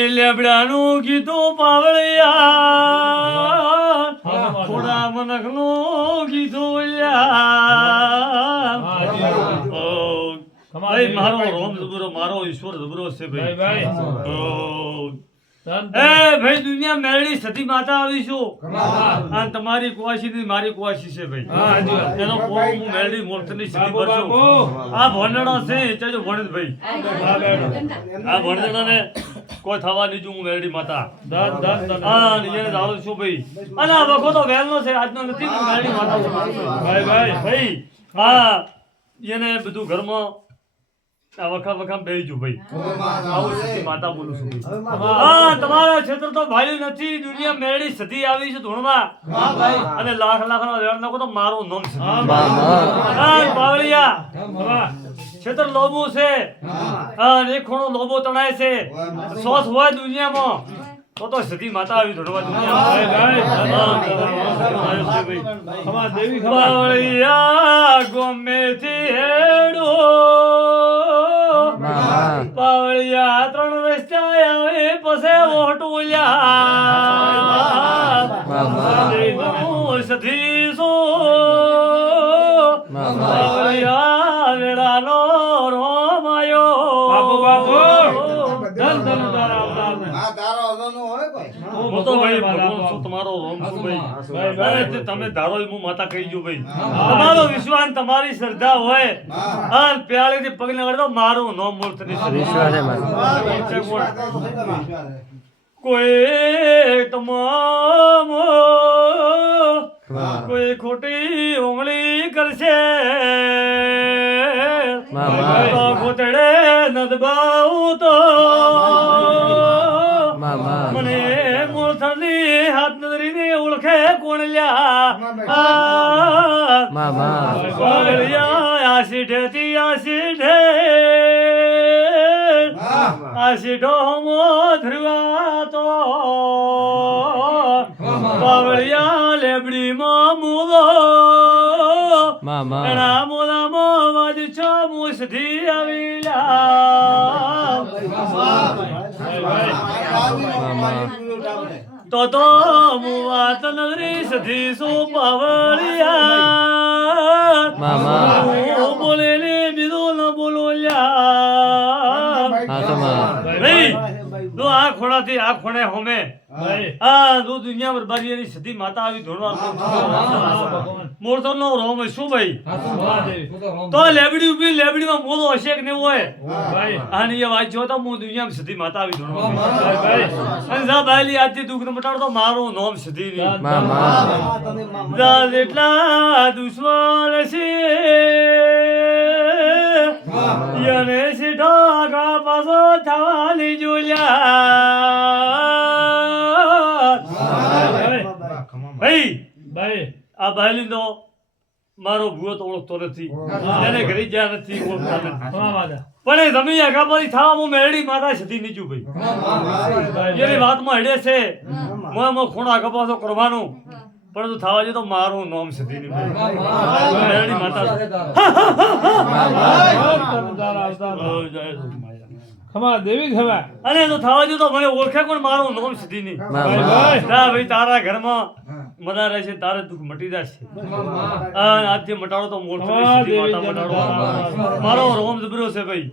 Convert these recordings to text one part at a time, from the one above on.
લેબડાનું કીધું પાવળિયા. થોડા મનખનું કીધું ભાઈ મારો રોમ જબરો મારો ઈશ્વર જબરો છે ભાઈ. ભાઈ, એ ભાઈ દુનિયા મેળડી સતી માતા આવીશું. અને તમારી કુવાસી ની મારી કુવાસી છે ભાઈ. એનો કોમ હું મેળડી મોક્ષની સતી બાપુ, ભરશું આ ભણેડો છે ચાલો ભણિત ભાઈ. આ ભણેડાને કોઈ થવા જ હું વેરડી માતા. હા નિયને જાણું છું ભાઈ? અને આ વખો તો વહેલનો છે આજનો નથી મેળડી માતા ભાઈ, ભાઈ. ભાઈ હા એને બધું ઘરમાં આ વખા વખા બેહી જો ભાઈ. આવું સતી માતા બોલું છું હા તમારા ક્ષેત્ર તો ભાઈ નથી દુનિયા મેળી સતી આવી છે ધૂણમાં. અને લાખ લાખ નો વેળ નાખો તો મારું નામ છે હા, હા. ક્ષેત્ર લોબુ છે. હા. અને એક ખૂણો લોબો તણાય છે. સોસ હોય દુનિયામાં. તો તો સતી માતા આવી ધૂણવા દુનિયા ભાઈ, ભાઈ. ખમા દેવી ખમા. પાવળિયા ગમેથી હેડો. પાવળિયા ત્રણ રસ્તા આવે પસે ઓટુલ્યા સધી હોય કોઈ હું તો ભાઈ ભગવાન છું તમારો રોમ છું ભાઈ. ભાઈ, ભાઈ. અરે તે તમે ધારો હું માતા કહી જો ભાઈ. તમારો વિશ્વાસ તમારી શ્રદ્ધા હોય. અને પ્યાલેથી પગ લગાડો તો મારું નો મૂર્ત કોઈ તમામ કોઈ ખોટી ઉંગળી કરશે. ગોતડે નદબાવું તો મને ઓળખે કોણ લ્યા પાવળિયા આસીઢેથી આસીઢે આસીઢો હમો ધ્રુવા તો પાવળિયા લેબડીમાં મૂલો એના મૂલામાં વાજછો મુસધી આવીલા તો તો મુવાત નગરી સધી સો પાવળિયા હું નહીં તો આ ખોણાથી આ ખોણે હોમે. આ દો દુનિયા બરબારી એની સતી માતા આવી ધોરવા મોરતો નો રોમ શું ભાઈ. તો લેબડી ઊભી લેબડીમાં મોદો હશે કે નહીં હોય? ભાઈ. આની એ વાત જો તો હું દુનિયામાં સતી માતા આવી ધોરવા ભાઈ, ભાઈ. અને જા બાયલી આજથી દુઃખ મટાડો તો મારું નામ સતી નહીં. ધન, દુશ્મન છે યને સીધો થવાની જોયા ભાઈ. ભાઈ ભાઈ. આ બાયલીનો મારો ભૂવો તો ઓળખતો નથી. એને ઘરે જ્યાં નથી ઓળખતા નથી. પણ એ તમે અગાપારી થાવ હું મેળી માતા સતી નીચું ભાઈ. ભાઈ, એની વાતમાં હેડે છે હું એમાં ખૂણો અગાપાસો કરવાનું. પણ તું થવા જોઈએ તો મારું નામ સતી ની ભાઈ. મેરડી માતા ખમા દેવી ખમા. અરે તો થવા જો તો મને ઓળખે કોણ મારું? નામ સતી નહીં ના. ભાઈ. તારા ઘરમાં મજા રહેશે તારે દુઃખ મટી જશે આજે મટાડો તો દેવી જનતા મટાડો. મારો રોમ જબરો છે ભાઈ.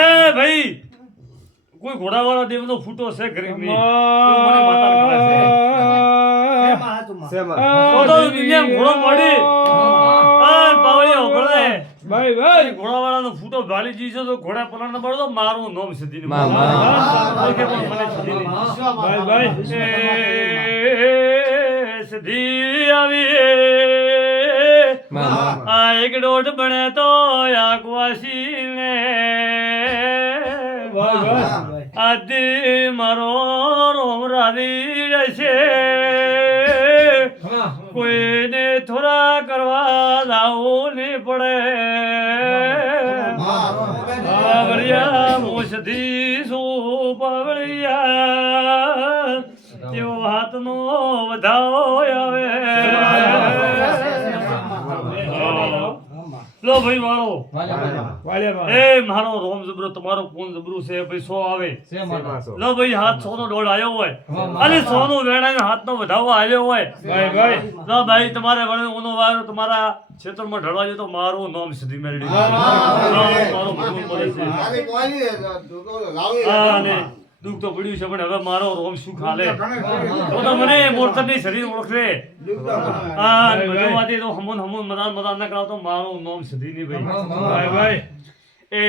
એ ભાઈ કોઈ ઘોડાવાળા દેવનો ફૂટો છે નહીં? મને માતા છે. ઘોડો મળી પાવળિયા ઉભળે. ભાઈ ભાઈ. ઘોડાવાળાનો ફૂટો ભાલી જી છે તો ઘોડા પલાણ પડો તો મારું નોમ સિદ્ધિ. ભાઈ ભાઈ. સિદ્ધિ સદી આવી આ એક દોઢ બને તો ભાઈ ભાઈ. આદિ મારો રોમ રાધી રહેશે. કોઈને થોડા કરવા લાવવું નહીં પડે. પાવળિયા મોસથી શું પાવળિયા તેઓ હાથનો વધાવો આવે. લો ભાઈ વાળો. એ મારો રોમ જબરો તમારો કોણ જબરું છે ભાઈ સો આવે. લો ભાઈ હાથ સો નો ડોળ આવ્યો હોય. અને સો નો વેણા હાથ નો વધાવો આવ્યો હોય. ભાઈ ભાઈ. લો ભાઈ તમારે વળે ઓનો વારો તમારા ક્ષેત્રમાં ઢળવા જતો તો મારું નામ સુધી મેળવી. મારો ભગવાન બોલે છે. દુઃખ તો પડ્યું છે પણ હવે મારો રોમ શું ખાલે? તો તો મને મોરતની શરીર ઓળખે હા વાતે તો હમોન હમોન મદાન મદાન ના કરાવતો મારો નોમ સીધી નહીં ભાઈ. ભાઈ ભાઈ. એ